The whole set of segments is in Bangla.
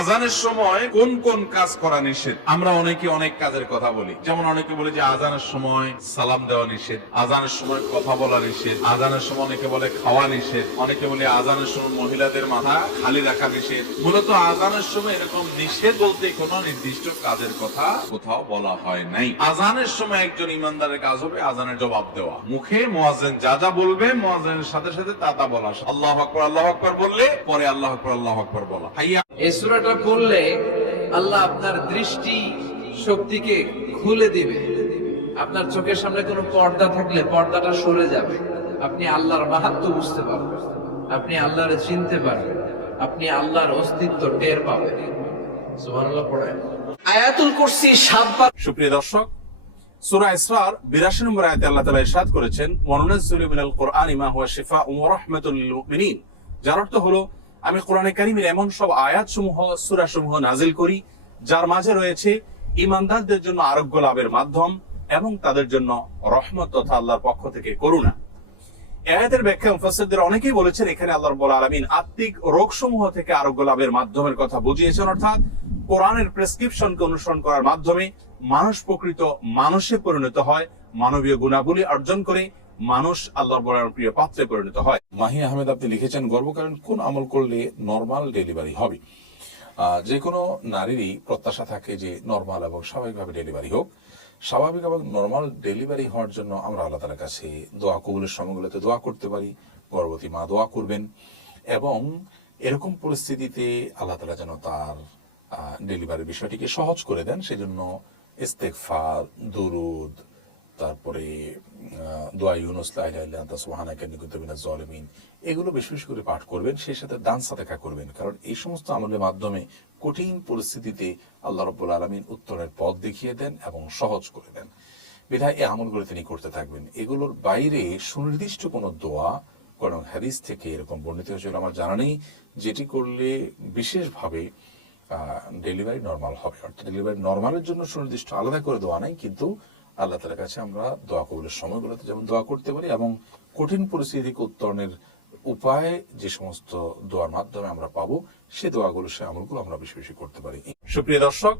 আজানের সময় কোন কোন কাজ করা নিষেধ? আমরা অনেকে অনেক কাজের কথা বলি, যেমন অনেকে বলে যে আজানের সময় সালাম দেওয়া নিষেধ, আজানের সময় কথা বলা নিষেধ, আজানের সময় অনেকে বলে খাওয়া নিষেধ, অনেকে বলে আজানের সময় মহিলাদের মাথা খালি রাখা নিষেধ। মূলত আজানের সময় এরকম নিষেধ বলতে কোনো নির্দিষ্ট কাজের কথা কোথাও বলা হয় নাই। আজানের সময় একজন ইমানদারের কাজ হবে আজানের জবাব দেওয়া, মুখে মুয়াজ্জিন যা যা বলবে মুয়াজ্জিনের সাথে সাথে তা তা বলা। আল্লাহু আকবার বললে পরে আল্লাহু আকবার বলা। হাইয়া এই সূরাটা পড়লে আল্লাহ আপনার দৃষ্টি শক্তিকে খুলে দিবে। আপনার চোখের সামনে কোনো পর্দা থাকলে পর্দাটা সরে যাবে। আপনি আল্লাহর মাহাত্ম্য বুঝতে পারবেন, আপনি আল্লাহরে চিনতে পারবেন, আপনি আল্লাহর অস্তিত্ব টের পাবেন। সুবহানাল্লাহ পড়েন। আয়াতুল কুরসি 7 বার। সুপ্রিয় দর্শক, সূরা ইসরার 82 নম্বর আয়াতে আল্লাহ তাআলা ইরশাদ করেছেন, ওয়া নুনাজ্জিলু মিনাল কুরআনি মা হুয়া শিফাউন ওয়া রাহমাতুল লিল মুমিনিন। যার অর্থ হলো, আমি কোরআনে কারীমের এমন সব আয়াতসমূহ সূরাসমূহ নাজিল করি যার মাঝে রয়েছে ঈমানদারদের জন্য আরোগ্য লাভের মাধ্যম এবং তাদের জন্য রহমত তথা আল্লাহর পক্ষ থেকে করুণা। এই আয়াতের ব্যাখ্যা মুফাসসিরদের অনেকেই বলেছেন, এখানে আল্লাহ রাব্বুল আলামিন আত্মিক রোগসমূহ থেকে আরোগ্য লাভের মাধ্যমের কথা বুঝিয়েছেন, অর্থাৎ কোরআনের প্রেসক্রিপশনকে অনুসরণ করার মাধ্যমে মানুষ প্রকৃত মানুষে পরিণত হয়, মানবীয় গুণাবলী অর্জন করে মানুষ আল্লাহর বড় প্রিয় পাত্রে পরিণত হয়। মাহি আহমেদ আপনি লিখেছেন, গর্ব করেন কোন আমল করলে নরমাল ডেলিভারি হবে? যে কোনো নারীরই প্রত্যাশা থাকে যে নরমাল এবং স্বাভাবিকভাবে ডেলিভারি হোক। স্বাভাবিক এবং নরমাল ডেলিভারি হওয়ার জন্য আমরা আল্লাহ তাআলার কাছে দোয়া কবুলের সময়গুলোতে দোয়া করতে পারি। গর্ভবতী মা দোয়া করবেন এবং এরকম পরিস্থিতিতে আল্লাহ তাআলা যেন তার ডেলিভারির বিষয়টিকে সহজ করে দেন, সেজন্য ইস্তেগফার, দুরুদ, তারপরে দোয়া ইউনুস লা ইলাহা ইল্লা আনতা সুবহানাকা ইন্নী কুনতু মিনাজ জালিমিন, এগুলো বেশি বেশি করে পাঠ করবেন। সেই সাথে দান সাদাকা করবেন, কারণ এই সমস্ত আমলের মাধ্যমে কঠিন পরিস্থিতিতে আল্লাহ রাব্বুল আলামিন উত্তরের পথ দেখিয়ে দেন এবং সহজ করে দেন। বিধায় এই আমলগুলো তিনি করতে থাকবেন। এগুলোর বাইরে সুনির্দিষ্ট কোনো দোয়া কোন হাদিস থেকে এরকম বর্ণিত হয়েছিল আমার জানা নেই, যেটি করলে বিশেষভাবে ডেলিভারি নরমাল হবে। অর্থাৎ ডেলিভারি নরমালের জন্য সুনির্দিষ্ট আলাদা করে দোয়া নাই, কিন্তু আল্লাহ তাআলার কাছে আমরা দোয়া কবুলের সময়গুলোতে যেমন দোয়া করতে পারি এবং কঠিন পরিস্থিতি থেকে উত্তরণের উপায়ে যে সমস্ত দোয়ার মাধ্যমে আমরা পাবো, সে দোয়াগুলো, সে আমলগুলো আমরা বেশি বেশি করতে পারি। সুপ্রিয় দর্শক,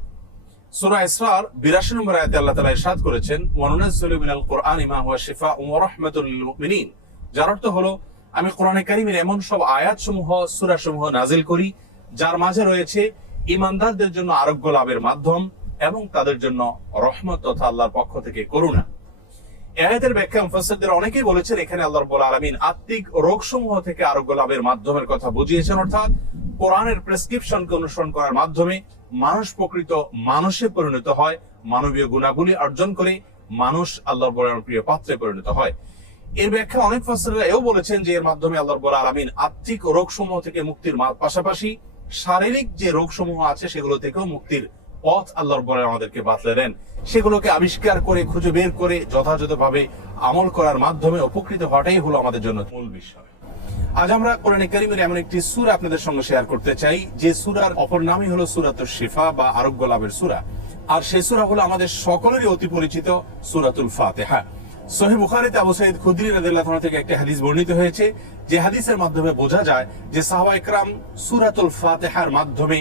সূরা ইসরার 82 নম্বর আয়াতে আল্লাহ তাআলা ইরশাদ করেছেন, ওয়া নুনাজ্জিলু মিনাল কুরআনি মা হুয়া শিফাউন ওয়া রাহমাতুল লিল মুমিনিন। যার অর্থ হলো, আমি কোরআনে কারীমের এমন সব আয়াতসমূহ সূরাসমূহ নাজিল করি যার মাঝে রয়েছে ঈমানদারদের জন্য আরোগ্য লাভের মাধ্যম এবং তাদের জন্য রহমত তথা আল্লাহর পক্ষ থেকে করুণা। এই আয়াতের ব্যাখ্যা মুফাসসিরদের অনেকেই বলেছেন, এখানে আল্লাহ রাব্বুল আলামিন আত্মিক রোগসমূহ থেকে আরোগ্য লাভের মাধ্যমের কথা বুঝিয়েছেন, অর্থাৎ কোরআনের প্রেসক্রিপশনকে অনুসরণ করার মাধ্যমে মানুষ প্রকৃত মানুষে পরিণত হয়, মানবীয় গুণাবলী অর্জন করে মানুষ আল্লাহর বড় প্রিয় পাত্রে পরিণত হয়। এর ব্যাখ্যা অনেক মুফাসসিররা এও বলেছেন যে এর মাধ্যমে আল্লাহ রাব্বুল আলামিন আত্মিক রোগসমূহ থেকে মুক্তির পাশাপাশি শারীরিক যে রোগসমূহ আছে সেগুলো থেকেও মুক্তির পথ আল্লাহ রাব্বুল আলামিন আমাদেরকে বাতলে দেন। সেগুলোকে আবিষ্কার করে খুঁজে বের করে যথাযথভাবে আমল করার মাধ্যমে উপকৃত হওয়াটাই হলো আমাদের জন্য মূল বিষয়। আজ আমরা কোরআনে কারীমের এমন একটি সূরা আপনাদের সঙ্গে শেয়ার করতে চাই, যে সূরার অপর নামই হলো সূরাতুশ শিফা বা আরোগ্য লাভের সূরা। আর সেই সূরা হলো আমাদের সকলেরই অতি পরিচিত সূরাতুল ফাতিহা। সহিহ বুখারীতে আবু সাঈদ খুদরি রাদিয়াল্লাহু আনহু থেকে একটি হাদিস বর্ণিত হয়েছে, যে হাদিসের মাধ্যমে বোঝা যায় যে সাহাবা ইকরাম সূরাতুল ফাতিহার মাধ্যমে